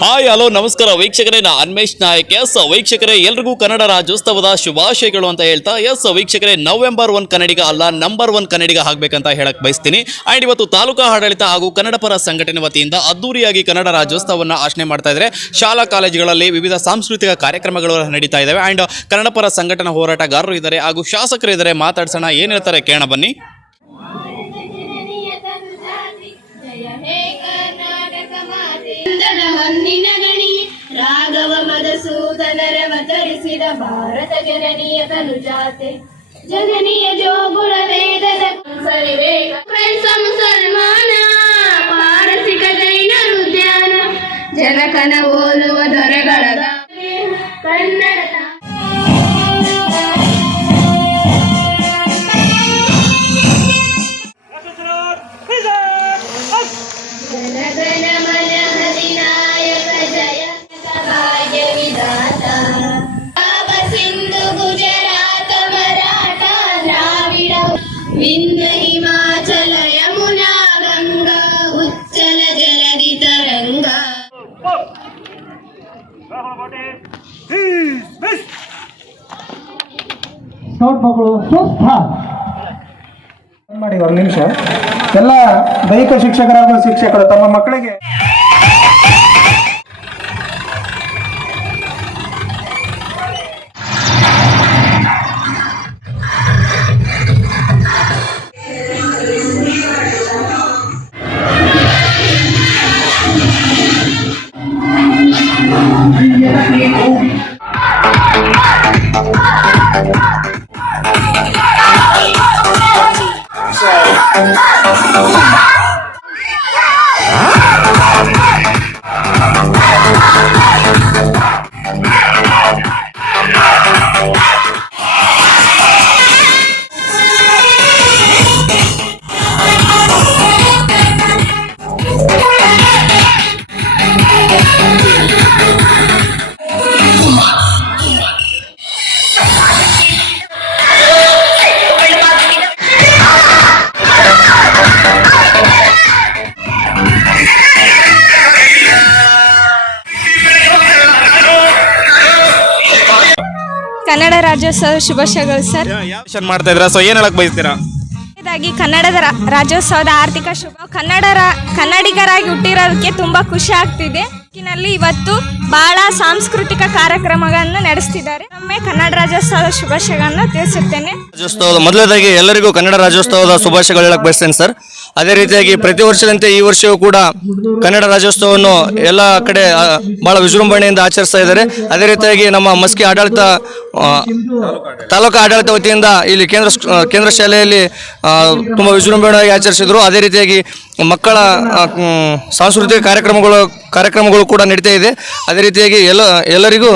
Hi hello ನಮಸ್ಕಾರ ವೀಕ್ಷಕರೇ, ನಾ ಅನ್ಮೇಶ್ ನಾಯಕ್. ವೀಕ್ಷಕರೇ ಎಲ್ರಿಗೂ ಕನ್ನಡ ರಾಜ್ಯೋತ್ಸವದ ಶುಭಾಶಯಗಳು ಅಂತ ಹೇಳ್ತಾ ವೀಕ್ಷಕರೇ ನವೆಂಬರ್ 1 ಕನ್ನಡಿಗ ಅಲ್ಲ ನಂಬರ್ 1 ಕನ್ನಡಿಗ ಆಗಬೇಕಂತ ಹೇಳಕ್ ಬಯಸ್ತೀನಿ. ಅಂಡ್ ಇವತ್ತು ತಾಲೂಕಾ ಆಡಳಿತ ಹಾಗೂ ಕನ್ನಡ ಪರ ಸಂಘಟನೆ ವತಿಯಿಂದ ಅದ್ದೂರಿಯಾಗಿ ಕನ್ನಡ ರಾಜ್ಯೋತ್ಸವವನ್ನು ಆಚರಣೆ ಮಾಡ್ತಾ ಇದ್ದಾರೆ. ಶಾಲಾ ಕಾಲೇಜುಗಳಲ್ಲಿ ವಿವಿಧ ಸಾಂಸ್ಕೃತಿಕ ಕಾರ್ಯಕ್ರಮಗಳು ನಡೀತಾ ಇದ್ದಾವೆ. ಅಂಡ್ ಕನ್ನಡ ಪರ ಸಂಘಟನಾ ಹೋರಾಟಗಾರರು ಇದ್ದಾರೆ ಹಾಗೂ ಶಾಸಕರು ಇದ್ದಾರೆ. ಮಾತಾಡ್ಸೋಣ, ಏನ್ ಹೇಳ್ತಾರೆ ಕೇಳೋಣ ಬನ್ನಿ. ರಾಘವ ಮಧುಸೂದನರವತರಿಸಿದ ಭಾರತ ಜನನೀಯ ತನುಜಾತೆ ಜನನೀಯ ಜೋಗುಳ ವೇದದ ಮುಸಲ್ಮಾನ ಪಾರಸಿಕ ಜೈನರು ಧ್ಯಾನ ಜನಕನ ಓಲುವ ದೊರೆಗಳ ಕನ್ನಡ ವಿಂಧ್ಯ ಹಿಮಾಚಲ ಯಮುನಾ ಗಂಗಾ ಉಚ್ಚಲ ಜಲಧಿ ತರಂಗ. ಮಕ್ಕಳು ಸ್ವಸ್ಥ ಮಾಡಿ ಒಂದು ನಿಮಿಷ. ಎಲ್ಲ ದೈಹಿಕ ಶಿಕ್ಷಕರಾದ ಶಿಕ್ಷಕರು ತಮ್ಮ ಮಕ್ಕಳಿಗೆ ಕನ್ನಡ ರಾಜ್ಯೋತ್ಸವ ಶುಭಾಶಯಗಳು ಸರ್. ಮಾಡ್ತಾ ಇದ್ದೀರಾ, ಸೊ ಏನ್ ಹೇಳಕ್ ಬಯಸ್ತೀರಾ? ಕನ್ನಡದ ರಾಜ್ಯೋತ್ಸವದ ಆರ್ಥಿಕ ಶುಭ. ಕನ್ನಡಿಗರಾಗಿ ಹುಟ್ಟಿರೋದಕ್ಕೆ ತುಂಬಾ ಖುಷಿ ಆಗ್ತಿದೆ. ಇವತ್ತು ಬಹಳ ಸಾಂಸ್ಕೃತಿಕ ಕಾರ್ಯಕ್ರಮಗಳನ್ನು ನಡೆಸ್ತಿದ್ದಾರೆ. ಒಮ್ಮೆ ಕನ್ನಡ ರಾಜ್ಯೋತ್ಸವದ ಶುಭಾಶಯಗಳನ್ನು ತಿಳಿಸುತ್ತೇನೆ. ರಾಜ್ಯೋತ್ಸವದ ಮೊದಲದಾಗಿ ಎಲ್ಲರಿಗೂ ಕನ್ನಡ ರಾಜ್ಯೋತ್ಸವದ ಶುಭಾಶಯಗಳು ಹೇಳಕ್ ಬಯಸ್ತೇನೆ ಸರ್. ಅದೇ ರೀತಿಯಾಗಿ ಪ್ರತಿ ವರ್ಷದಂತೆ ಈ ವರ್ಷವೂ ಕೂಡ ಕನ್ನಡ ರಾಜ್ಯೋತ್ಸವವನ್ನು ಎಲ್ಲ ಕಡೆ ಬಹಳ ವಿಜೃಂಭಣೆಯಿಂದ ಆಚರಿಸ್ತಾ ಇದ್ದಾರೆ. ಅದೇ ರೀತಿಯಾಗಿ ನಮ್ಮ ಮಸ್ಕಿ ಆಡಳಿತ ತಾಲೂಕು ಆಡಳಿತ ವತಿಯಿಂದ ಇಲ್ಲಿ ಕೇಂದ್ರ ಶಾಲೆಯಲ್ಲಿ ತುಂಬ ವಿಜೃಂಭಣೆಯಾಗಿ ಆಚರಿಸಿದ್ರು. ಅದೇ ರೀತಿಯಾಗಿ ಮಕ್ಕಳ ಸಾಂಸ್ಕೃತಿಕ ಕಾರ್ಯಕ್ರಮಗಳು ಕೂಡ ನಡೀತಾ ಇದೆ. ಅದೇ ರೀತಿಯಾಗಿ ಎಲ್ಲರಿಗೂ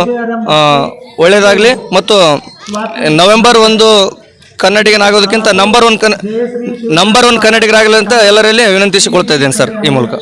ಒಳ್ಳೆಯದಾಗಲಿ ಮತ್ತು ನವೆಂಬರ್ 1 ಕನ್ನಡಿಗನಾಗೋದಕ್ಕಿಂತ ನಂಬರ್ 1 ಕನ್ನಡಿಗರಾಗಲಿ ಅಂತ ಎಲ್ಲರಲ್ಲಿ ವಿನಂತಿಸಿಕೊಳ್ತಾ ಇದ್ದೇನೆ ಸರ್ ಈ ಮೂಲಕ.